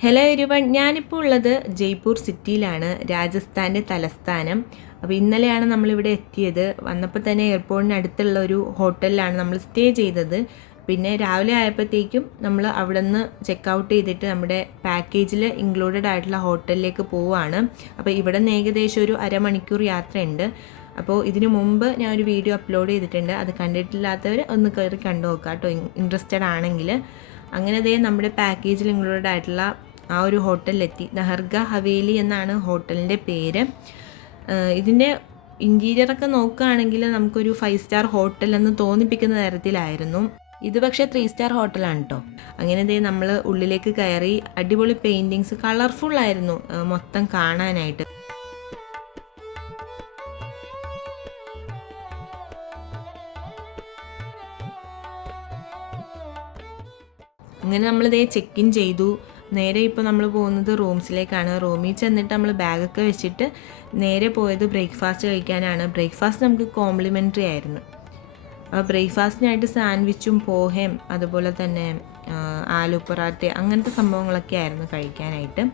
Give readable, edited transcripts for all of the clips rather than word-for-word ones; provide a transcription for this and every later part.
Hello everyone, ഞാനിപ്പോൾ ഉള്ളത് ജയ്പൂർ സിറ്റിയിലാണ്, രാജസ്ഥാൻ്റെ തലസ്ഥാനം. അപ്പോൾ ഇന്നലെയാണ് നമ്മളിവിടെ എത്തിയത്. വന്നപ്പോൾ തന്നെ എയർപോർട്ടിന് അടുത്തുള്ള ഒരു ഹോട്ടലിലാണ് നമ്മൾ സ്റ്റേ ചെയ്തത്. പിന്നെ രാവിലെ ആയപ്പോഴത്തേക്കും നമ്മൾ അവിടെ നിന്ന് ചെക്ക് ഔട്ട് ചെയ്തിട്ട് നമ്മുടെ പാക്കേജിൽ ഇൻക്ലൂഡഡ് ആയിട്ടുള്ള ഹോട്ടലിലേക്ക് പോവുകയാണ്. അപ്പോൾ ഇവിടെ നിന്ന് ഏകദേശം ഒരു അരമണിക്കൂർ യാത്രയുണ്ട്. അപ്പോൾ ഇതിനു മുമ്പ് ഞാൻ ഒരു വീഡിയോ അപ്ലോഡ് ചെയ്തിട്ടുണ്ട്, അത് കണ്ടിട്ടില്ലാത്തവർ ഒന്ന് കയറി കണ്ടു നോക്കാം കേട്ടോ, ഇൻട്രസ്റ്റഡ് ആണെങ്കിൽ. അങ്ങനെ ദേ നമ്മുടെ പാക്കേജിൽ ഇൻക്ലൂഡഡ് ആയിട്ടുള്ള ആ ഒരു ഹോട്ടലിലെത്തി. നഹർഗ ഹവേലി എന്നാണ് ഹോട്ടലിൻ്റെ പേര്. ഇതിൻ്റെ ഇൻറ്റീരിയറൊക്കെ നോക്കുകയാണെങ്കിൽ നമുക്കൊരു 5 സ്റ്റാർ ഹോട്ടൽ എന്ന് തോന്നിപ്പിക്കുന്ന തരത്തിലായിരുന്നു. ഇത് പക്ഷേ 3 സ്റ്റാർ ഹോട്ടലാണ് കേട്ടോ. അങ്ങനെ ദേ നമ്മൾ ഉള്ളിലേക്ക് കയറി. അടിപൊളി പെയിൻറ്റിങ്സ്, കളർഫുള്ളായിരുന്നു മൊത്തം കാണാനായിട്ട്. അങ്ങനെ നമ്മളിതേ ചെക്ക് ഇൻ ചെയ്തു. നേരെ ഇപ്പോൾ നമ്മൾ പോകുന്നത് റൂംസിലേക്കാണ്. റൂമിൽ ചെന്നിട്ട് നമ്മൾ ബാഗൊക്കെ വെച്ചിട്ട് നേരെ പോയത് ബ്രേക്ക്ഫാസ്റ്റ് കഴിക്കാനാണ്. ബ്രേക്ക്ഫാസ്റ്റ് നമുക്ക് കോംപ്ലിമെൻ്ററി ആയിരുന്നു. ബ്രേക്ക്ഫാസ്റ്റിനായിട്ട് സാൻഡ്വിച്ചും പോഹയും അതുപോലെ തന്നെ ആലു പൊറാട്ട അങ്ങനത്തെ സംഭവങ്ങളൊക്കെ ആയിരുന്നു കഴിക്കാനായിട്ട്.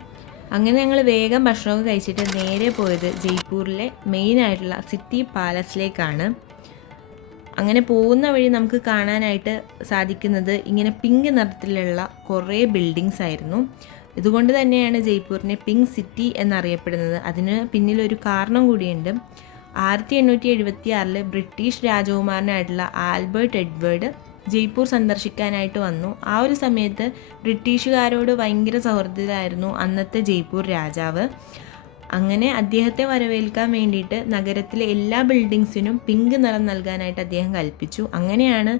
അങ്ങനെ ഞങ്ങൾ വേഗം ഭക്ഷണമൊക്കെ കഴിച്ചിട്ട് നേരെ പോയത് ജയ്പൂരിലെ മെയിനായിട്ടുള്ള സിറ്റി പാലസിലേക്കാണ്. അങ്ങനെ പോകുന്ന വഴി നമുക്ക് കാണാനായിട്ട് സാധിക്കുന്നത് ഇങ്ങനെ പിങ്ക് നിറത്തിലുള്ള കുറേ ബിൽഡിങ്സ് ആയിരുന്നു. ഇതുകൊണ്ട് തന്നെയാണ് ജയ്പൂരിനെ പിങ്ക് സിറ്റി എന്നറിയപ്പെടുന്നത്. അതിന് പിന്നിലൊരു കാരണം കൂടിയുണ്ട്. 1876 ബ്രിട്ടീഷ് രാജകുമാരനായിട്ടുള്ള ആൽബർട്ട് എഡ്വേർഡ് ജയ്പൂർ സന്ദർശിക്കാനായിട്ട് വന്നു. ആ ഒരു സമയത്ത് ബ്രിട്ടീഷുകാരോട് ഭയങ്കര സൗഹൃദത്തിലായിരുന്നു അന്നത്തെ ജയ്പൂർ രാജാവ്. അങ്ങനെ അദ്ദേഹത്തെ വരവേൽക്കാൻ വേണ്ടിയിട്ട് നഗരത്തിലെ എല്ലാ ബിൽഡിങ്സിനും പിങ്ക് നിറം നൽകാനായിട്ട് അദ്ദേഹം കൽപ്പിച്ചു. അങ്ങനെയാണ്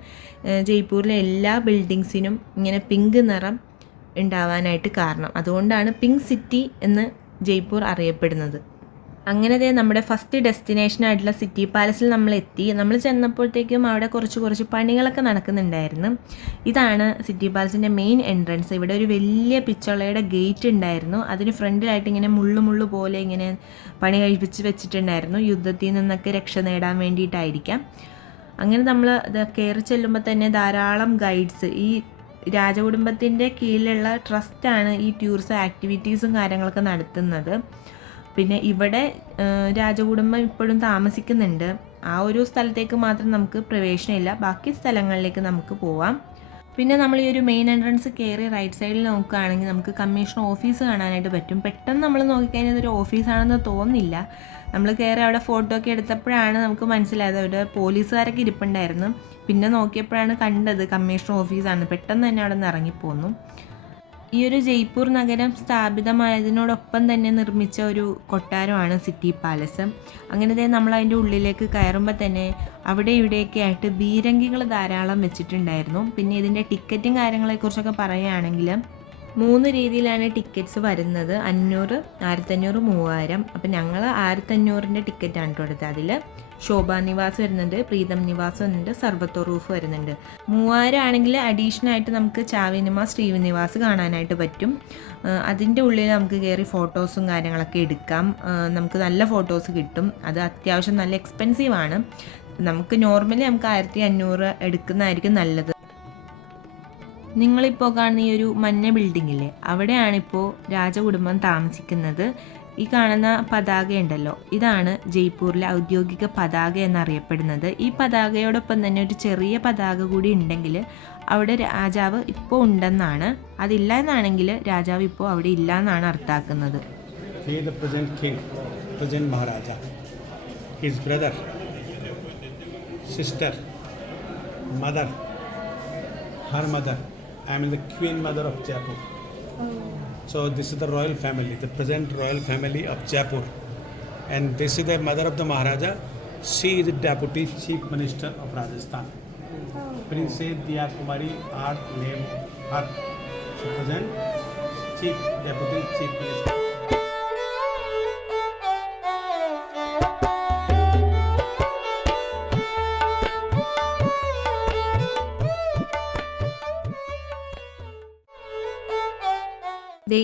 ജയ്പൂരിലെ എല്ലാ ബിൽഡിങ്സിനും ഇങ്ങനെ പിങ്ക് നിറം ഉണ്ടാവാനായിട്ട് കാരണം. അതുകൊണ്ടാണ് പിങ്ക് സിറ്റി എന്ന് ജയ്പൂർ അറിയപ്പെടുന്നത്. അങ്ങനെ നമ്മുടെ ഫസ്റ്റ് ഡെസ്റ്റിനേഷനായിട്ടുള്ള സിറ്റി പാലസിൽ നമ്മൾ എത്തി. നമ്മൾ ചെന്നപ്പോഴത്തേക്കും അവിടെ കുറച്ച് പണികളൊക്കെ നടക്കുന്നുണ്ടായിരുന്നു. ഇതാണ് സിറ്റി പാലസിൻ്റെ മെയിൻ എൻട്രൻസ്. ഇവിടെ ഒരു വലിയ പിച്ചളയുടെ ഗേറ്റ് ഉണ്ടായിരുന്നു. അതിന് ഫ്രണ്ടിലായിട്ട് ഇങ്ങനെ മുള്ളു പോലെ ഇങ്ങനെ പണി കഴിപ്പിച്ച് വെച്ചിട്ടുണ്ടായിരുന്നു. യുദ്ധത്തിൽ നിന്നൊക്കെ രക്ഷ നേടാൻ വേണ്ടിയിട്ടായിരിക്കാം. അങ്ങനെ നമ്മൾ കയറി ചെല്ലുമ്പോൾ തന്നെ ധാരാളം ഗൈഡ്സ്, ഈ രാജകുടുംബത്തിൻ്റെ കീഴിലുള്ള ട്രസ്റ്റാണ് ഈ ടൂറിസം ആക്ടിവിറ്റീസും കാര്യങ്ങളൊക്കെ നടത്തുന്നത്. പിന്നെ ഇവിടെ രാജകുടുംബം ഇപ്പോഴും താമസിക്കുന്നുണ്ട്. ആ ഒരു സ്ഥലത്തേക്ക് മാത്രം നമുക്ക് പ്രവേശനമില്ല, ബാക്കി സ്ഥലങ്ങളിലേക്ക് നമുക്ക് പോവാം. പിന്നെ നമ്മൾ ഈ ഒരു മെയിൻ എൻട്രൻസ് കയറി റൈറ്റ് സൈഡിൽ നോക്കുകയാണെങ്കിൽ നമുക്ക് കമ്മീഷൻ ഓഫീസ് കാണാനായിട്ട് പറ്റും. പെട്ടെന്ന് നമ്മൾ നോക്കിക്കഴിഞ്ഞാൽ ഇതൊരു ഓഫീസാണെന്ന് തോന്നില്ല. നമ്മൾ കയറി അവിടെ ഫോട്ടോ ഒക്കെ എടുത്തപ്പോഴാണ് നമുക്ക് മനസ്സിലായത് അവിടെ പോലീസുകാരൊക്കെ ഇരിപ്പുണ്ടായിരുന്നു. പിന്നെ നോക്കിയപ്പോഴാണ് കണ്ടത് കമ്മീഷൻ ഓഫീസാണ്. പെട്ടെന്ന് തന്നെ അവിടെ നിന്ന് ഇറങ്ങിപ്പോന്നു. ഈ ഒരു ജയ്പൂർ നഗരം സ്ഥാപിതമായതിനോടൊപ്പം തന്നെ നിർമ്മിച്ച ഒരു കൊട്ടാരമാണ് സിറ്റി പാലസ്. അങ്ങനെ നമ്മൾ അതിൻ്റെ ഉള്ളിലേക്ക് കയറുമ്പോൾ തന്നെ അവിടെ ഇവിടെയൊക്കെ ആയിട്ട് ബീരങ്കികൾ ധാരാളം വെച്ചിട്ടുണ്ടായിരുന്നു. പിന്നെ ഇതിൻ്റെ ടിക്കറ്റും കാര്യങ്ങളെക്കുറിച്ചൊക്കെ പറയുകയാണെങ്കിൽ 3 രീതിയിലാണ് ടിക്കറ്റ്സ് വരുന്നത്: 500, 1500, 3000. അപ്പം ഞങ്ങൾ 1500ൻ്റെ ടിക്കറ്റാണ് കേട്ടോ എടുത്തത്. അതിൽ ശോഭ നിവാസ് വരുന്നുണ്ട്, പ്രീതം നിവാസ് വരുന്നുണ്ട്, സർവത്തോ റൂഫ് വരുന്നുണ്ട്. 3000 ആണെങ്കിൽ അഡീഷണൽ നമുക്ക് ചാവി നിവാസ്, ശ്രീവി നിവാസ് കാണാനായിട്ട് പറ്റും. അതിൻ്റെ ഉള്ളിൽ നമുക്ക് കയറി ഫോട്ടോസും കാര്യങ്ങളൊക്കെ എടുക്കാം. നമുക്ക് നല്ല ഫോട്ടോസ് കിട്ടും. അത് അത്യാവശ്യം നല്ല എക്സ്പെൻസീവാണ്. നമുക്ക് നോർമലി നമുക്ക് 1500 എടുക്കുന്നതായിരിക്കും നല്ലത്. നിങ്ങളിപ്പോൾ കാണുന്ന ഈ ഒരു മഞ്ഞ ബിൽഡിങ്ങില്ലേ, അവിടെയാണിപ്പോൾ രാജകുടുംബം താമസിക്കുന്നത്. ഈ കാണുന്ന പതാക ഉണ്ടല്ലോ, ഇതാണ് ജയ്പൂരിലെ ഔദ്യോഗിക പതാക എന്നറിയപ്പെടുന്നത്. ഈ പതാകയോടൊപ്പം തന്നെ ഒരു ചെറിയ പതാക കൂടി ഉണ്ടെങ്കിൽ അവിടെ രാജാവ് ഇപ്പോൾ ഉണ്ടെന്നാണ്. അതില്ല എന്നാണെങ്കിൽ രാജാവ് ഇപ്പോൾ അവിടെ ഇല്ല എന്നാണ് അർത്ഥാക്കുന്നത്. I am the Queen Mother of Jaipur. So this is the royal family, the present royal family of Jaipur, and this is the mother of the Maharaja. She is the Deputy Chief Minister of Rajasthan. Princess Diya Kumari, our name, her present Deputy Chief Minister.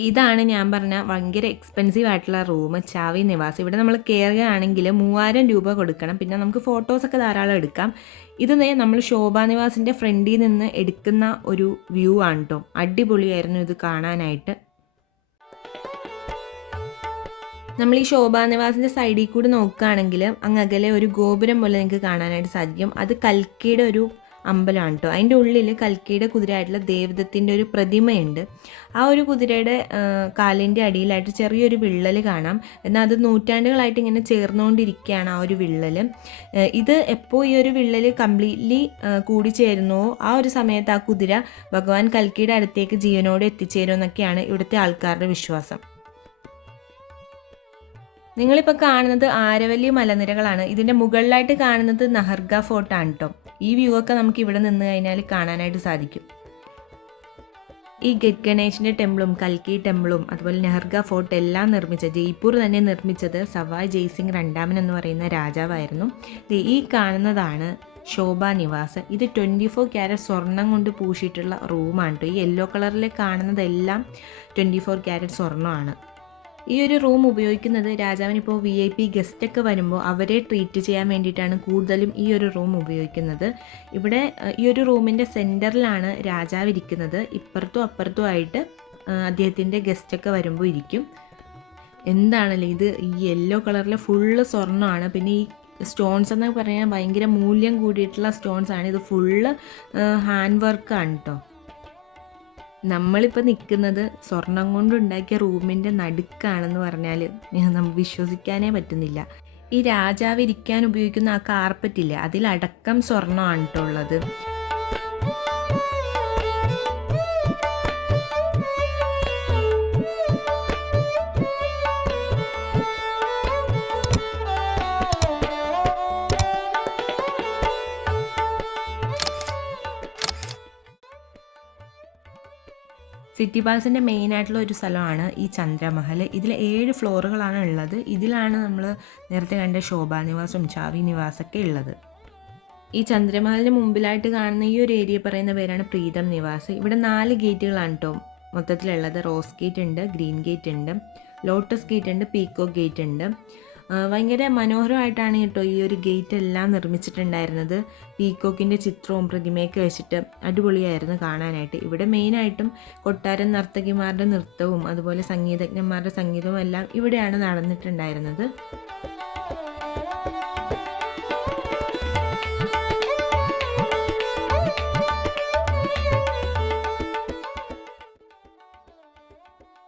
ഇതാണ് ഞാൻ പറഞ്ഞ ഭയങ്കര expensive ആയിട്ടുള്ള room, ചാവി നിവാസ്. ഇവിടെ നമ്മൾ കയറുകയാണെങ്കിൽ 3000 രൂപ കൊടുക്കണം. പിന്നെ നമുക്ക് ഫോട്ടോസൊക്കെ ധാരാളം എടുക്കാം. ഇത് നമ്മൾ ശോഭാ നിവാസിൻ്റെ ഫ്രണ്ടിൽ നിന്ന് എടുക്കുന്ന ഒരു വ്യൂ ആണ് കേട്ടോ. അടിപൊളിയായിരുന്നു ഇത് കാണാനായിട്ട്. നമ്മൾ ഈ ശോഭാനിവാസിൻ്റെ സൈഡിൽ കൂടി നോക്കുകയാണെങ്കിൽ അങ്ങ് അകലെ ഒരു ഗോപുരം പോലെ നിങ്ങൾക്ക് കാണാനായിട്ട് സാധിക്കും. അത് കൽക്കിയുടെ ഒരു അമ്പലമാണ് കേട്ടോ. അതിൻ്റെ ഉള്ളിൽ കൽക്കിയുടെ കുതിരയായിട്ടുള്ള ദേവദത്തിൻ്റെ ഒരു പ്രതിമയുണ്ട്. ആ ഒരു കുതിരയുടെ കാലിൻ്റെ അടിയിലായിട്ട് ചെറിയൊരു വിള്ളൽ കാണാം. എന്നാൽ അത് നൂറ്റാണ്ടുകളായിട്ട് ഇങ്ങനെ ചേർന്നുകൊണ്ടിരിക്കുകയാണ് ആ ഒരു വിള്ളൽ. ഇത് എപ്പോൾ ഈ ഒരു വിള്ളൽ കംപ്ലീറ്റ്ലി കൂടിച്ചേരുന്നോ ആ ഒരു സമയത്ത് ആ കുതിര ഭഗവാൻ കൽക്കിയുടെ അടുത്തേക്ക് ജീവനോടെ എത്തിച്ചേരുമെന്നൊക്കെയാണ് ഇവിടുത്തെ ആൾക്കാരുടെ വിശ്വാസം. നിങ്ങളിപ്പോൾ കാണുന്നത് ആരവല്ലി മലനിരകളാണ്. ഇതിൻ്റെ മുകളിലായിട്ട് കാണുന്നത് നഹർഗ ഫോർട്ടാണ് കേട്ടോ. ഈ വ്യൂ ഒക്കെ നമുക്ക് ഇവിടെ നിന്ന് കഴിഞ്ഞാൽ കാണാനായിട്ട് സാധിക്കും. ഈ ഗഡ് ഗണേഷിൻ്റെ ടെമ്പിളും കൽക്കി ടെമ്പിളും അതുപോലെ നെഹർഗ ഫോർട്ട് എല്ലാം ജയ്പൂർ തന്നെ നിർമ്മിച്ചത് സവായ് ജയ്സിംഗ് രണ്ടാമൻ എന്ന് പറയുന്ന രാജാവായിരുന്നു. ഈ കാണുന്നതാണ് ശോഭാ നിവാസ്. ഇത് 24 ക്യാരറ്റ് സ്വർണം കൊണ്ട് പൂശിയിട്ടുള്ള റൂമാണ് കേട്ടോ. ഈ യെല്ലോ കളറിൽ കാണുന്നതെല്ലാം 24 ക്യാരറ്റ് സ്വർണ്ണമാണ്. ഈ ഒരു റൂം ഉപയോഗിക്കുന്നത് രാജാവിനിപ്പോൾ VIP ഗസ്റ്റൊക്കെ വരുമ്പോൾ അവരെ ട്രീറ്റ് ചെയ്യാൻ വേണ്ടിയിട്ടാണ് കൂടുതലും ഈ ഒരു റൂം ഉപയോഗിക്കുന്നത്. ഇവിടെ ഈ ഒരു റൂമിൻ്റെ സെൻറ്ററിലാണ് രാജാവ് ഇരിക്കുന്നത്. ഇപ്പുറത്തും അപ്പുറത്തും ആയിട്ട് അദ്ദേഹത്തിൻ്റെ ഗസ്റ്റൊക്കെ വരുമ്പോൾ ഇരിക്കും. എന്താണല്ലോ ഇത്, ഈ യെല്ലോ കളറിൽ ഫുള്ള് സ്വർണ്ണമാണ്. പിന്നെ ഈ സ്റ്റോൺസ് എന്ന് പറഞ്ഞാൽ ഭയങ്കര മൂല്യം കൂടിയിട്ടുള്ള സ്റ്റോൺസ് ആണ്. ഇത് ഫുള്ള് ഹാൻഡ് വർക്കാണ് കേട്ടോ. നമ്മളിപ്പോൾ നിൽക്കുന്നത് സ്വർണം കൊണ്ടുണ്ടാക്കിയ റൂമിൻ്റെ നടുക്കാണെന്ന് പറഞ്ഞാൽ നമുക്ക് വിശ്വസിക്കാനേ പറ്റുന്നില്ല. ഈ രാജാവ് ഇരിക്കാൻ ഉപയോഗിക്കുന്ന ആ കാർപ്പറ്റില്ലേ, അതിലടക്കം സ്വർണ്ണമാണ് കേട്ടോ ഉള്ളത്. സിറ്റി പാലസിൻ്റെ മെയിനായിട്ടുള്ള ഒരു സ്ഥലമാണ് ഈ ചന്ദ്രമഹൽ. ഇതിൽ 7 ഫ്ലോറുകളാണ് ഉള്ളത്. ഇതിലാണ് നമ്മൾ നേരത്തെ കണ്ട ശോഭാ നിവാസും ചാവി നിവാസൊക്കെ ഉള്ളത്. ഈ ചന്ദ്രമഹലിന് മുമ്പിലായിട്ട് കാണുന്ന ഈ ഒരു ഏരിയ പറയുന്ന പേരാണ് പ്രീതം നിവാസ്. ഇവിടെ 4 ഗേറ്റുകളാണ് കേട്ടോ മൊത്തത്തിലുള്ളത്. റോസ് ഗേറ്റ് ഉണ്ട്, ഗ്രീൻ ഗേറ്റ് ഉണ്ട്, ലോട്ടസ് ഗേറ്റ് ഉണ്ട്, പീക്കോക്ക് ഗേറ്റ് ഉണ്ട്. ഭയങ്കര മനോഹരമായിട്ടാണ് കേട്ടോ ഈ ഒരു ഗേറ്റ് എല്ലാം നിർമ്മിച്ചിട്ടുണ്ടായിരുന്നത്. പീക്കോക്കിൻ്റെ ചിത്രവും പ്രതിമയൊക്കെ വെച്ചിട്ട് അടിപൊളിയായിരുന്നു കാണാനായിട്ട്. ഇവിടെ മെയിനായിട്ടും കൊട്ടാരം നർത്തകിമാരുടെ നൃത്തവും അതുപോലെ സംഗീതജ്ഞന്മാരുടെ സംഗീതവും എല്ലാം ഇവിടെയാണ് നടന്നിട്ടുണ്ടായിരുന്നത്.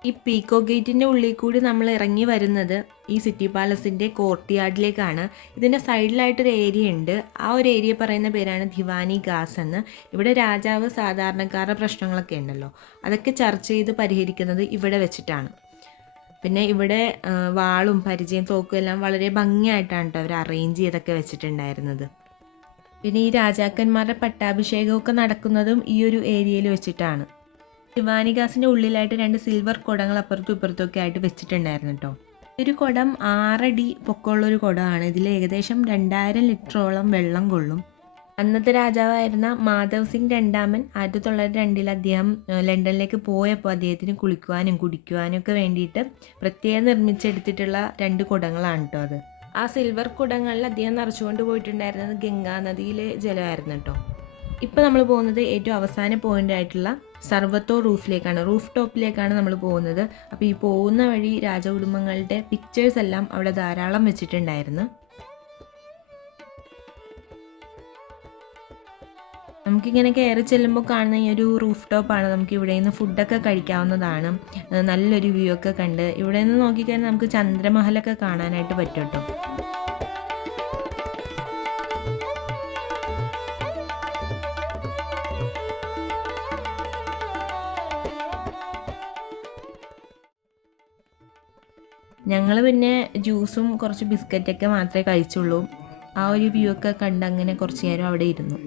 ഈ പീക്കോ ഗേറ്റിൻ്റെ ഉള്ളിൽ കൂടി നമ്മൾ ഇറങ്ങി വരുന്നത് ഈ സിറ്റി പാലസിൻ്റെ കോർട്ട് യാർഡിലേക്കാണ്. ഇതിൻ്റെ സൈഡിലായിട്ടൊരു ഏരിയ ഉണ്ട്. ആ ഒരു ഏരിയ പറയുന്ന പേരാണ് ദിവാനി ഗാസ് എന്ന്. ഇവിടെ രാജാവ് സാധാരണക്കാരുടെ പ്രശ്നങ്ങളൊക്കെ ഉണ്ടല്ലോ, അതൊക്കെ ചർച്ച ചെയ്ത് പരിഹരിക്കുന്നത് ഇവിടെ വെച്ചിട്ടാണ്. പിന്നെ ഇവിടെ വാളും പരിചയം തോക്കും എല്ലാം വളരെ ഭംഗിയായിട്ടാണ് കേട്ടോ അവർ അറേഞ്ച് ചെയ്തൊക്കെ വെച്ചിട്ടുണ്ടായിരുന്നത്. പിന്നെ ഈ രാജാക്കന്മാരുടെ പട്ടാഭിഷേകമൊക്കെ നടക്കുന്നതും ഈ ഒരു ഏരിയയിൽ വെച്ചിട്ടാണ്. ദിവാനിഗാസിൻ്റെ ഉള്ളിലായിട്ട് 2 സിൽവർ കുടങ്ങൾ അപ്പുറത്തും ഇപ്പുറത്തുമൊക്കെ ആയിട്ട് വെച്ചിട്ടുണ്ടായിരുന്നു കേട്ടോ. ഒരു കുടം 6 അടി പൊക്കമുള്ളൊരു കുടമാണ്. ഇതിൽ ഏകദേശം 2000 ലിറ്ററോളം വെള്ളം കൊള്ളും. അന്നത്തെ രാജാവായിരുന്ന മാധവ് സിംഗ് രണ്ടാമൻ 1902 അദ്ദേഹം ലണ്ടനിലേക്ക് പോയപ്പോൾ അദ്ദേഹത്തിന് കുളിക്കുവാനും കുടിക്കുവാനും ഒക്കെ വേണ്ടിയിട്ട് പ്രത്യേകം നിർമ്മിച്ചെടുത്തിട്ടുള്ള 2 കുടങ്ങളാണ് കേട്ടോ അത്. ആ സിൽവർ കുടങ്ങളിൽ അദ്ദേഹം നിറച്ചുകൊണ്ട് പോയിട്ടുണ്ടായിരുന്നത് ഗംഗാ നദിയിലെ ജലമായിരുന്നു കേട്ടോ. ഇപ്പോൾ നമ്മൾ പോകുന്നത് ഏറ്റവും അവസാന പോയിൻ്റ് ആയിട്ടുള്ള സർവത്തോ റൂഫ് ടോപ്പിലേക്കാണ് നമ്മൾ പോകുന്നത്. അപ്പോൾ ഈ പോകുന്ന വഴി രാജകുടുംബങ്ങളുടെ പിക്ചേഴ്സ് എല്ലാം അവിടെ ധാരാളം വെച്ചിട്ടുണ്ടായിരുന്നു. നമുക്കിങ്ങനെ കയറി ചെല്ലുമ്പോൾ കാണുന്ന ഈ ഒരു റൂഫ് ടോപ്പാണ്. നമുക്ക് ഇവിടെ നിന്ന് ഫുഡൊക്കെ കഴിക്കാവുന്നതാണ്. നല്ലൊരു വ്യൂ ഒക്കെ കണ്ട് ഇവിടെ നിന്ന് നോക്കിക്കഴിഞ്ഞാൽ നമുക്ക് ചന്ദ്രമഹലൊക്കെ കാണാനായിട്ട് പറ്റും കേട്ടോ. ഞങ്ങൾ പിന്നെ ജ്യൂസും കുറച്ച് ബിസ്ക്കറ്റൊക്കെ മാത്രമേ കഴിച്ചുള്ളൂ. ആ ഒരു വ്യൂ ഒക്കെ കണ്ട് അങ്ങനെ കുറച്ച് നേരം അവിടെ ഇരുന്നു.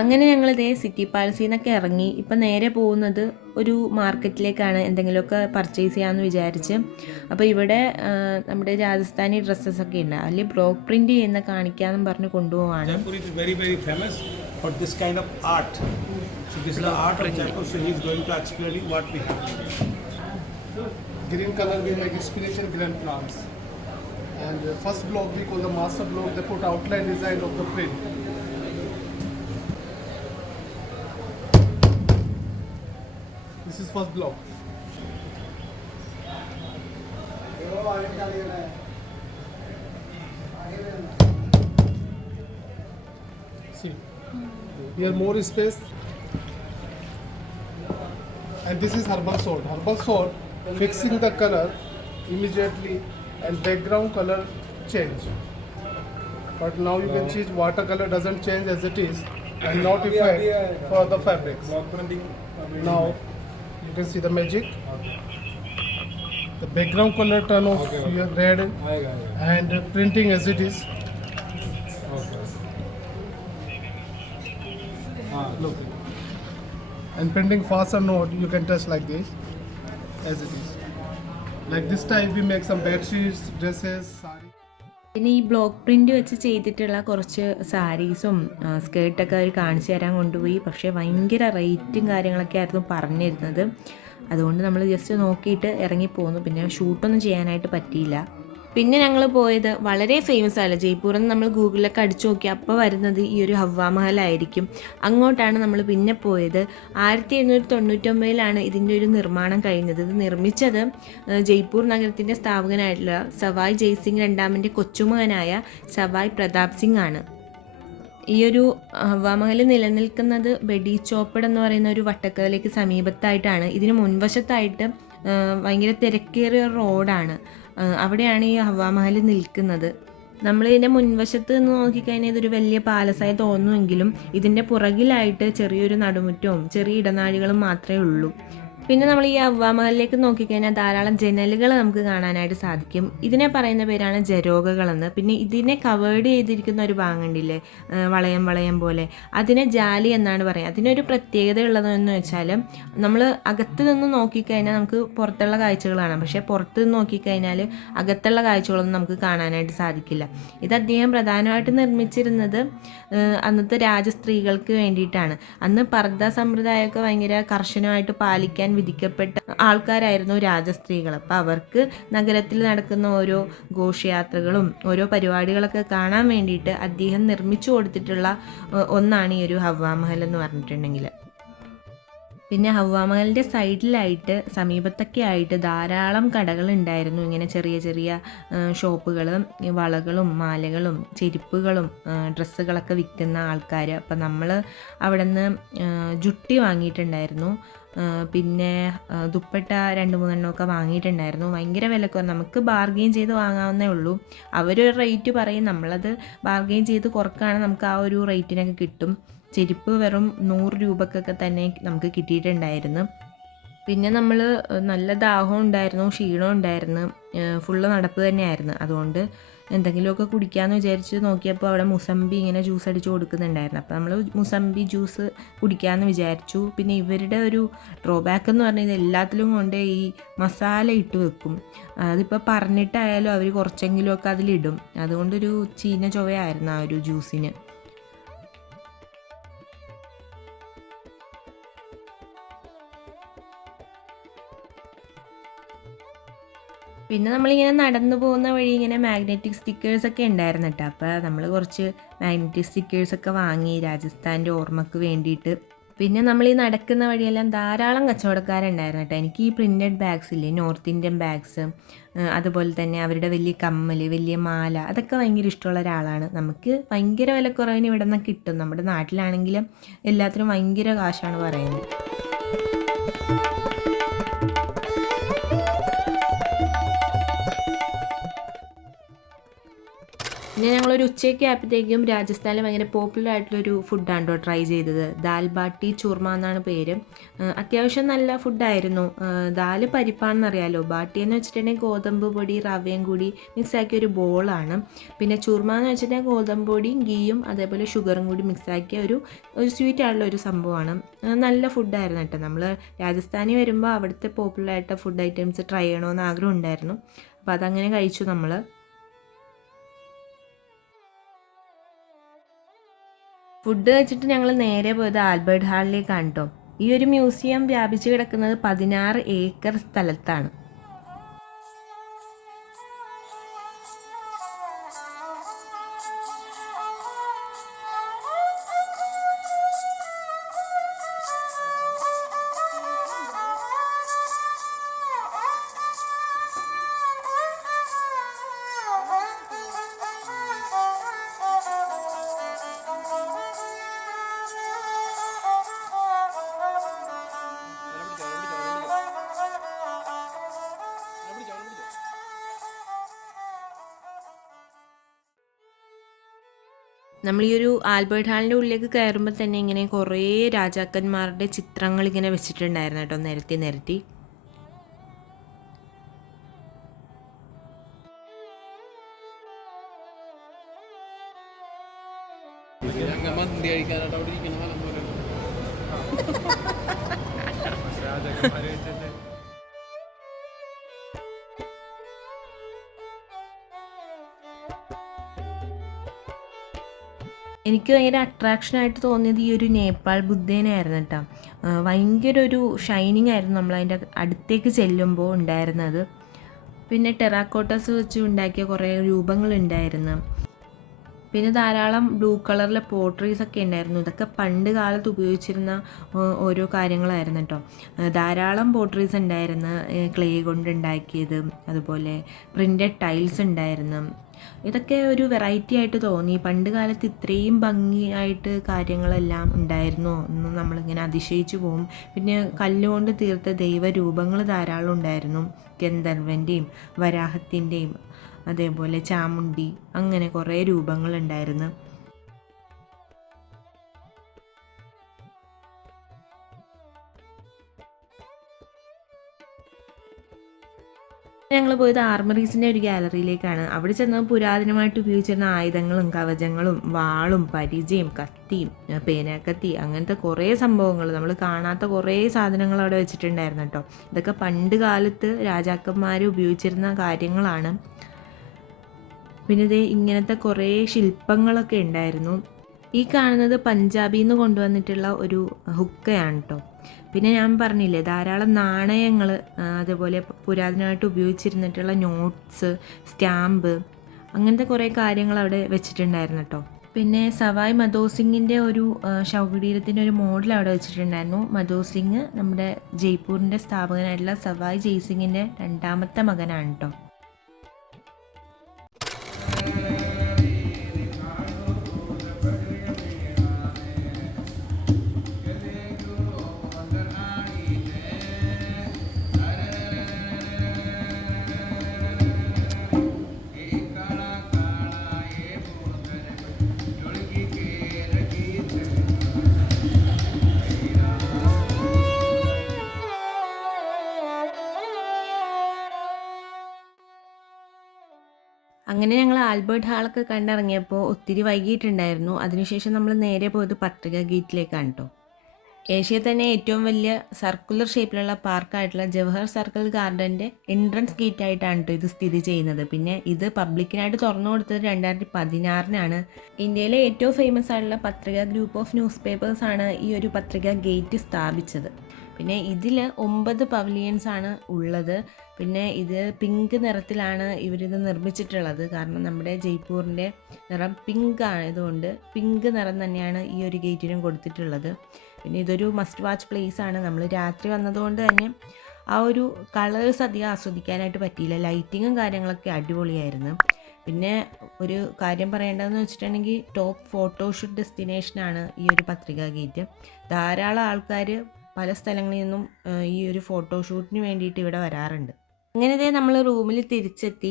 അങ്ങനെ ഞങ്ങളിതേ സിറ്റി പാലസിൽ നിന്നൊക്കെ ഇറങ്ങി ഇപ്പം നേരെ പോകുന്നത് ഒരു മാർക്കറ്റിലേക്കാണ്, എന്തെങ്കിലുമൊക്കെ പർച്ചേസ് ചെയ്യാമെന്ന് വിചാരിച്ച്. അപ്പോൾ ഇവിടെ നമ്മുടെ രാജസ്ഥാനി ഡ്രസ്സസൊക്കെ ഉണ്ട്, അതിൽ ബ്ലോക്ക് പ്രിൻറ്റ് ചെയ്യുന്ന കാണിക്കാമെന്ന് പറഞ്ഞ് കൊണ്ടുപോവാണ്. Jaipur is very, very famous for this kind of art. So this is the art of Jaipur, so he is going to explain you what we have. Green color we make spinach and green plants. And the first block we call the master block, they put outline design of the print. This is first block. See, here more space. And this is herbal salt. Herbal salt fixing the color immediately and background color change. But now you can change watercolor doesn't change as it is and not effect for the fabrics. Now you can see the magic. The background color turn off your red and printing as it is. Look. And printing fast or not, you can touch like this as it is. Like this type we make some bed sheets, dresses, sari. പിന്നെ ഈ block print വെച്ച് ചെയ്തിട്ടുള്ള കുറച്ച് സാരീസും സ്കേർട്ടൊക്കെ അവർ കാണിച്ചു തരാൻ കൊണ്ടുപോയി. പക്ഷേ ഭയങ്കര റേറ്റും കാര്യങ്ങളൊക്കെ ആയിരുന്നു പറഞ്ഞിരുന്നത്. അതുകൊണ്ട് നമ്മൾ ജസ്റ്റ് നോക്കിയിട്ട് ഇറങ്ങിപ്പോന്നു. പിന്നെ ഷൂട്ടൊന്നും ചെയ്യാനായിട്ട് പറ്റിയില്ല. പിന്നെ ഞങ്ങൾ പോയത് വളരെ ഫേമസ് ആയല്ലോ ജയ്പൂരിൽ നിന്ന്. നമ്മൾ ഗൂഗിളിലൊക്കെ അടിച്ചു നോക്കി അപ്പോൾ വരുന്നത് ഈ ഒരു ഹവ്വാ മഹലായിരിക്കും. അങ്ങോട്ടാണ് നമ്മൾ പിന്നെ പോയത്. 1799 ഇതിൻ്റെ ഒരു നിർമ്മാണം കഴിഞ്ഞത്. ഇത് നിർമ്മിച്ചത് ജയ്പൂർ നഗരത്തിൻ്റെ സ്ഥാപകനായിട്ടുള്ള സവായ് ജയ്സിംഗ് രണ്ടാമൻ്റെ കൊച്ചുമകനായ സവായ് പ്രതാപ് സിംഗ് ആണ്. ഈ ഒരു ഹവ്വാ മഹൽ നിലനിൽക്കുന്നത് ബെഡി ചോപ്പഡ് എന്ന് പറയുന്ന ഒരു വട്ടക്കലേക്ക് സമീപത്തായിട്ടാണ്. ഇതിന് മുൻവശത്തായിട്ട് ഭയങ്കര തിരക്കേറിയ റോഡാണ്. അവിടെയാണ് ഈ ഹവ്വാ മഹൽ നിൽക്കുന്നത്. നമ്മളിതിൻ്റെ മുൻവശത്ത് നിന്ന് നോക്കിക്കഴിഞ്ഞാൽ ഇതൊരു വലിയ പാലസായി തോന്നുമെങ്കിലും ഇതിൻ്റെ പുറകിലായിട്ട് ചെറിയൊരു നടുമുറ്റവും ചെറിയ ഇടനാഴികളും മാത്രമേ ഉള്ളൂ. പിന്നെ നമ്മൾ ഈ ഹവ്വാ മഹലിലേക്ക് നോക്കിക്കഴിഞ്ഞാൽ ധാരാളം ജനലുകൾ നമുക്ക് കാണാനായിട്ട് സാധിക്കും. ഇതിനെ പറയുന്ന പേരാണ് ജരോഗകളെന്ന്. പിന്നെ ഇതിനെ കവേർഡ് ചെയ്തിരിക്കുന്ന ഒരു ഭാഗമുണ്ടില്ലേ, വളയം വളയം പോലെ, അതിനെ ജാലി എന്നാണ് പറയുക. അതിനൊരു പ്രത്യേകത ഉള്ളതെന്ന് വെച്ചാൽ നമ്മൾ അകത്ത് നിന്ന് നോക്കിക്കഴിഞ്ഞാൽ നമുക്ക് പുറത്തുള്ള കാഴ്ചകൾ കാണാം. പക്ഷേ പുറത്ത് നിന്ന് നോക്കിക്കഴിഞ്ഞാൽ അകത്തുള്ള കാഴ്ചകളൊന്നും നമുക്ക് കാണാനായിട്ട് സാധിക്കില്ല. ഇത് അദ്ദേഹം പ്രധാനമായിട്ട് നിർമ്മിച്ചിരുന്നത് അന്നത്തെ രാജസ്ത്രീകൾക്ക് വേണ്ടിയിട്ടാണ്. അന്ന് പർദ്ദ സമ്പ്രദായമൊക്കെ ഭയങ്കര കർശനമായിട്ട് പാലിക്കാൻ വിധിക്കപ്പെട്ട ആൾക്കാരായിരുന്നു രാജസ്ത്രീകൾ. അപ്പോൾ അവർക്ക് നഗരത്തിൽ നടക്കുന്ന ഓരോ ഘോഷയാത്രകളും ഓരോ പരിപാടികളൊക്കെ കാണാൻ വേണ്ടിയിട്ട് അദ്ദേഹം നിർമ്മിച്ചു കൊടുത്തിട്ടുള്ള ഒന്നാണ് ഈ ഒരു ഹവ്വാ മഹൽ എന്ന് പറഞ്ഞിട്ടുണ്ടെങ്കിൽ. പിന്നെ ഹവ്വാ മഹലിൻ്റെ സൈഡിലായിട്ട് സമീപത്തൊക്കെ ആയിട്ട് ധാരാളം കടകളുണ്ടായിരുന്നു. ഇങ്ങനെ ചെറിയ ചെറിയ ഷോപ്പുകൾ, വളകളും മാലകളും ചെരുപ്പുകളും ഡ്രസ്സുകളൊക്കെ വിൽക്കുന്ന ആൾക്കാർ. അപ്പം നമ്മൾ അവിടെ നിന്ന് ജുട്ടി വാങ്ങിയിട്ടുണ്ടായിരുന്നു. പിന്നെ ദുപ്പട്ട 2-3 എണ്ണമൊക്കെ വാങ്ങിയിട്ടുണ്ടായിരുന്നു. ഭയങ്കര വിലക്കുറവ്, നമുക്ക് ബാർഗെയിൻ ചെയ്ത് വാങ്ങാവുന്നേ ഉള്ളൂ. അവരൊരു റേറ്റ് പറയും, നമ്മളത് ബാർഗെയിൻ ചെയ്ത് കുറക്കുകയാണെങ്കിൽ നമുക്ക് ആ ഒരു റേറ്റിനൊക്കെ കിട്ടും. ചെരുപ്പ് വെറും 100 രൂപക്കൊക്കെ തന്നെ നമുക്ക് കിട്ടിയിട്ടുണ്ടായിരുന്നു. പിന്നെ നമ്മൾ നല്ല ദാഹവും ഉണ്ടായിരുന്നു, ക്ഷീണവും ഉണ്ടായിരുന്നു, ഫുള്ള് നടപ്പ് തന്നെയായിരുന്നു. അതുകൊണ്ട് എന്തെങ്കിലുമൊക്കെ കുടിക്കാമെന്ന് വിചാരിച്ച് നോക്കിയപ്പോൾ അവിടെ മുസമ്പി ഇങ്ങനെ ജ്യൂസ് അടിച്ച് കൊടുക്കുന്നുണ്ടായിരുന്നു. അപ്പോൾ നമ്മൾ മുസമ്പി ജ്യൂസ് കുടിക്കാമെന്ന് വിചാരിച്ചു. പിന്നെ ഇവരുടെ ഒരു ഡ്രോബാക്ക് എന്ന് പറഞ്ഞാൽ ഇത് എല്ലാത്തിലും കൊണ്ട് ഈ മസാല ഇട്ട് വെക്കും. അതിപ്പോൾ പറഞ്ഞിട്ടായാലും അവർ കുറച്ചെങ്കിലുമൊക്കെ അതിലിടും. അതുകൊണ്ടൊരു ചീന ചൊവയായിരുന്നു ആ ഒരു ജ്യൂസിന്. പിന്നെ നമ്മളിങ്ങനെ നടന്നു പോകുന്ന വഴി ഇങ്ങനെ മാഗ്നറ്റിക് സ്റ്റിക്കേഴ്സൊക്കെ ഉണ്ടായിരുന്നു കേട്ടോ. അപ്പോൾ നമ്മൾ കുറച്ച് മാഗ്നറ്റിക് സ്റ്റിക്കേഴ്സൊക്കെ വാങ്ങി രാജസ്ഥാൻ്റെ ഓർമ്മയ്ക്ക് വേണ്ടിയിട്ട്. പിന്നെ നമ്മൾ ഈ നടക്കുന്ന വഴിയെല്ലാം ധാരാളം കച്ചവടക്കാരുണ്ടായിരുന്നു കേട്ടോ. എനിക്ക് ഈ പ്രിൻറ്റഡ് ബാഗ്സ് ഇല്ലേ, നോർത്ത് ഇന്ത്യൻ ബാഗ്സ്, അതുപോലെ തന്നെ അവരുടെ വലിയ കമ്മൽ, വലിയ മാല, അതൊക്കെ ഭയങ്കര ഇഷ്ടമുള്ള ഒരാളാണ്. നമുക്ക് ഭയങ്കര വിലക്കുറവിന് ഇവിടെ നിന്ന് കിട്ടും. നമ്മുടെ നാട്ടിലാണെങ്കിലും എല്ലാത്തിനും ഭയങ്കര കാശാണ് പറയുന്നത്. പിന്നെ ഞങ്ങളൊരു ഉച്ചയ്ക്ക് ആയപ്പോഴത്തേക്കും രാജസ്ഥാനിൽ ഭയങ്കര പോപ്പുലർ ആയിട്ടുള്ളൊരു ഫുഡാണ് കേട്ടോ ട്രൈ ചെയ്തത്. ദാൽ ബാട്ടി ചൂർമ എന്നാണ് പേര്. അത്യാവശ്യം നല്ല ഫുഡായിരുന്നു. ദാല് പരിപ്പാണെന്നറിയാലോ, ബാട്ടി എന്ന് വെച്ചിട്ടുണ്ടെങ്കിൽ ഗോതമ്പ് പൊടി റവയും കൂടി മിക്സാക്കിയ ഒരു ബോളാണ്. പിന്നെ ചൂർമ എന്ന് വെച്ചിട്ടുണ്ടെങ്കിൽ ഗോതമ്പ് പൊടിയും ഗീയും അതേപോലെ ഷുഗറും കൂടി മിക്സാക്കിയ ഒരു സ്വീറ്റ് ആയിട്ടുള്ള ഒരു സംഭവമാണ്. നല്ല ഫുഡായിരുന്നു കേട്ടോ. നമ്മൾ രാജസ്ഥാനിൽ വരുമ്പോൾ അവിടുത്തെ പോപ്പുലർ ആയിട്ട് ഫുഡ് ഐറ്റംസ് ട്രൈ ചെയ്യണമെന്ന് ആഗ്രഹം ഉണ്ടായിരുന്നു. അപ്പോൾ അതങ്ങനെ കഴിച്ചു നമ്മൾ. ഫുഡ് കഴിച്ചിട്ട് ഞങ്ങൾ നേരെ പോയത് ആൽബർട്ട് ഹാളിലേക്കാണ് കേട്ടോ. ഈ ഒരു മ്യൂസിയം വ്യാപിച്ചു കിടക്കുന്നത് 16 ഏക്കർ സ്ഥലത്താണ്. നമ്മൾ ഈ ഒരു ആൽബർട്ട് ഹാളിൻ്റെ ഉള്ളിലേക്ക് കയറുമ്പോൾ തന്നെ ഇങ്ങനെ കുറേ രാജാക്കന്മാരുടെ ചിത്രങ്ങൾ ഇങ്ങനെ വെച്ചിട്ടുണ്ടായിരുന്നു കേട്ടോ, നിരത്തി നിരത്തി. എനിക്ക് ഭയങ്കര അട്രാക്ഷനായിട്ട് തോന്നിയത് ഈ ഒരു നേപ്പാൾ ബുദ്ധേനായിരുന്നു കേട്ടോ. ഭയങ്കര ഒരു ഷൈനിങ് ആയിരുന്നു നമ്മളതിൻ്റെ അടുത്തേക്ക് ചെല്ലുമ്പോൾ ഉണ്ടായിരുന്നത്. പിന്നെ ടെറാക്കോട്ടസ് വെച്ച് ഉണ്ടാക്കിയ കുറേ രൂപങ്ങളുണ്ടായിരുന്നു. പിന്നെ ധാരാളം ബ്ലൂ കളറിലെ പോട്രീസൊക്കെ ഉണ്ടായിരുന്നു. ഇതൊക്കെ പണ്ട് കാലത്ത് ഉപയോഗിച്ചിരുന്ന ഓരോ കാര്യങ്ങളായിരുന്നു കേട്ടോ. ധാരാളം പോട്രീസ് ഉണ്ടായിരുന്നു, ക്ലേ കൊണ്ട് ഉണ്ടാക്കിയത്, അതുപോലെ പ്രിൻ്റഡ് ടൈൽസ് ഉണ്ടായിരുന്നു. ഇതൊക്കെ ഒരു വെറൈറ്റി ആയിട്ട് തോന്നി. പണ്ട് കാലത്ത് ഇത്രയും ഭംഗിയായിട്ട് കാര്യങ്ങളെല്ലാം ഉണ്ടായിരുന്നോ എന്ന് നമ്മളിങ്ങനെ അതിശയിച്ചു പോകും. പിന്നെ കല്ലുകൊണ്ട് തീർത്ത ദൈവരൂപങ്ങൾ ധാരാളം ഉണ്ടായിരുന്നു. ഗന്ധർവൻ്റെയും വരാഹത്തിൻ്റെയും അതേപോലെ ചാമുണ്ടി, അങ്ങനെ കുറേ രൂപങ്ങളുണ്ടായിരുന്നു. ഞങ്ങൾ പോയത് ആർമറീസിൻ്റെ ഒരു ഗാലറിയിലേക്കാണ്. അവിടെ ചെന്നപ്പോൾ പുരാതനമായിട്ട് ഉപയോഗിച്ചിരുന്ന ആയുധങ്ങളും കവചങ്ങളും വാളും പരിചയും കത്തിയും പേനാക്കത്തി അങ്ങനത്തെ കുറേ സംഭവങ്ങൾ, നമ്മൾ കാണാത്ത കുറേ സാധനങ്ങൾ അവിടെ വെച്ചിട്ടുണ്ടായിരുന്നു കേട്ടോ. ഇതൊക്കെ പണ്ട് കാലത്ത് രാജാക്കന്മാർ ഉപയോഗിച്ചിരുന്ന കാര്യങ്ങളാണ്. പിന്നെ ഇത് ഇങ്ങനത്തെ കുറേ ശില്പങ്ങളൊക്കെ ഉണ്ടായിരുന്നു. ഈ കാണുന്നത് പഞ്ചാബിൽ നിന്ന് കൊണ്ടുവന്നിട്ടുള്ള ഒരു ഹുക്കയാണ് കേട്ടോ. പിന്നെ ഞാൻ പറഞ്ഞില്ലേ, ധാരാളം നാണയങ്ങൾ, അതുപോലെ പുരാതനമായിട്ട് ഉപയോഗിച്ചിരുന്നിട്ടുള്ള നോട്ട്സ്, സ്റ്റാമ്പ്, അങ്ങനത്തെ കുറേ കാര്യങ്ങൾ അവിടെ വെച്ചിട്ടുണ്ടായിരുന്നു കേട്ടോ. പിന്നെ സവായ് മധോസിംഗിൻ്റെ ഒരു ശവകുടീരത്തിൻ്റെ ഒരു മോഡൽ അവിടെ വെച്ചിട്ടുണ്ടായിരുന്നു. മധോസിംഗ് നമ്മുടെ ജയ്പൂരിൻ്റെ സ്ഥാപകനായിട്ടുള്ള സവായ് ജയ്സിംഗിൻ്റെ 2ാമത്തെ മകനാണ് കേട്ടോ. അങ്ങനെ ഞങ്ങൾ ആൽബർട്ട് ഹാളൊക്കെ കണ്ടിറങ്ങിയപ്പോൾ ഒത്തിരി വൈകിട്ടുണ്ടായിരുന്നു. അതിനുശേഷം നമ്മൾ നേരെ പോയത് പത്രിക ഗേറ്റിലേക്കാണ് കേട്ടോ. ഏഷ്യയിൽ തന്നെ ഏറ്റവും വലിയ സർക്കുലർ ഷേപ്പിലുള്ള പാർക്കായിട്ടുള്ള ജവഹർ സർക്കിൾ ഗാർഡൻ്റെ എൻട്രൻസ് ഗേറ്റ് ആയിട്ടാണ് കേട്ടോ ഇത് സ്ഥിതി ചെയ്യുന്നത്. പിന്നെ ഇത് പബ്ലിക്കിനായിട്ട് തുറന്നു കൊടുത്തത് 2016 ഇന്ത്യയിലെ ഏറ്റവും ഫേമസ് ആയിട്ടുള്ള പത്രിക ഗ്രൂപ്പ് ഓഫ് ന്യൂസ് പേപ്പേഴ്സാണ് ഈ ഒരു പത്രിക ഗേറ്റ് സ്ഥാപിച്ചത്. പിന്നെ ഇതിൽ 9 പവലിയൻസ് ആണ് ഉള്ളത്. പിന്നെ ഇത് പിങ്ക് നിറത്തിലാണ് ഇവരിത് നിർമ്മിച്ചിട്ടുള്ളത്. കാരണം നമ്മുടെ ജയ്പൂരിൻ്റെ നിറം പിങ്ക് ആയതുകൊണ്ട് പിങ്ക് നിറം തന്നെയാണ് ഈ ഒരു ഗേറ്റിനും കൊടുത്തിട്ടുള്ളത്. പിന്നെ ഇതൊരു മസ്റ്റ് വാച്ച് പ്ലേസ് ആണ്. നമ്മൾ രാത്രി വന്നതുകൊണ്ട് തന്നെ ആ ഒരു കളേഴ്സ് അധികം ആസ്വദിക്കാനായിട്ട് പറ്റിയില്ല. ലൈറ്റിങ്ങും കാര്യങ്ങളൊക്കെ അടിപൊളിയായിരുന്നു. പിന്നെ ഒരു കാര്യം പറയേണ്ടതെന്ന് വെച്ചിട്ടുണ്ടെങ്കിൽ ടോപ്പ് ഫോട്ടോഷൂട്ട് ഡെസ്റ്റിനേഷനാണ് ഈ ഒരു പത്രിക ഗേറ്റ്. ധാരാളം ആൾക്കാർ പല സ്ഥലങ്ങളിൽ നിന്നും ഈ ഒരു ഫോട്ടോഷൂട്ടിന് വേണ്ടിയിട്ട് ഇവിടെ വരാറുണ്ട്. അങ്ങനെ നമ്മൾ റൂമിൽ തിരിച്ചെത്തി.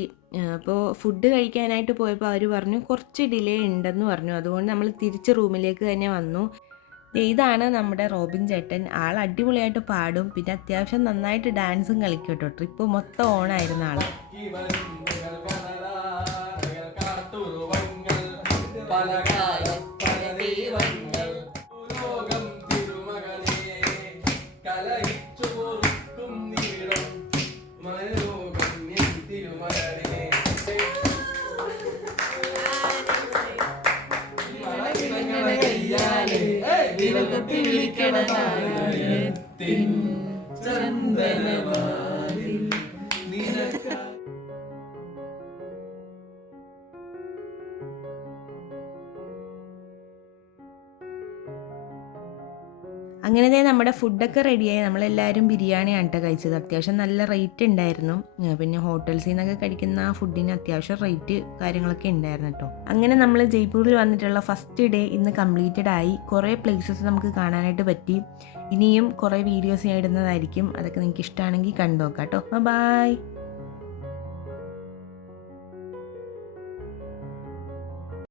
അപ്പോൾ ഫുഡ് കഴിക്കാനായിട്ട് പോയപ്പോൾ അവർ പറഞ്ഞു കുറച്ച് ഡിലേ ഉണ്ടെന്ന് പറഞ്ഞു. അതുകൊണ്ട് നമ്മൾ തിരിച്ച് റൂമിലേക്ക് തന്നെ വന്നു. ഇതാണ് നമ്മുടെ റോബിൻ ചേട്ടൻ. ആൾ അടിപൊളിയായിട്ട് പാടും, പിന്നെ അത്യാവശ്യം നന്നായിട്ട് ഡാൻസും കളിക്കും കേട്ടോ. ട്രിപ്പ് മൊത്തം ഓണായിരുന്ന ആൾ. അങ്ങനെ നമ്മുടെ ഫുഡൊക്കെ റെഡിയായി. നമ്മളെല്ലാവരും ബിരിയാണിയാണ് കേട്ടോ കഴിച്ചത്. അത്യാവശ്യം നല്ല റേറ്റ് ഉണ്ടായിരുന്നു. പിന്നെ ഹോട്ടൽസിൽ നിന്നൊക്കെ കഴിക്കുന്ന ആ ഫുഡിന് അത്യാവശ്യം റേറ്റ് കാര്യങ്ങളൊക്കെ ഉണ്ടായിരുന്നു കേട്ടോ. അങ്ങനെ നമ്മൾ ജയ്പൂരിൽ വന്നിട്ടുള്ള ഫസ്റ്റ് ഡേ ഇന്ന് കംപ്ലീറ്റഡ് ആയി. കുറേ പ്ലേസസ് നമുക്ക് കാണാനായിട്ട് പറ്റി. ഇനിയും കുറേ വീഡിയോസ് ഞാൻ ഇടുന്നതായിരിക്കും. അതൊക്കെ നിങ്ങൾക്ക് ഇഷ്ടമാണെങ്കിൽ കണ്ടു നോക്കാം കേട്ടോ. ബൈ.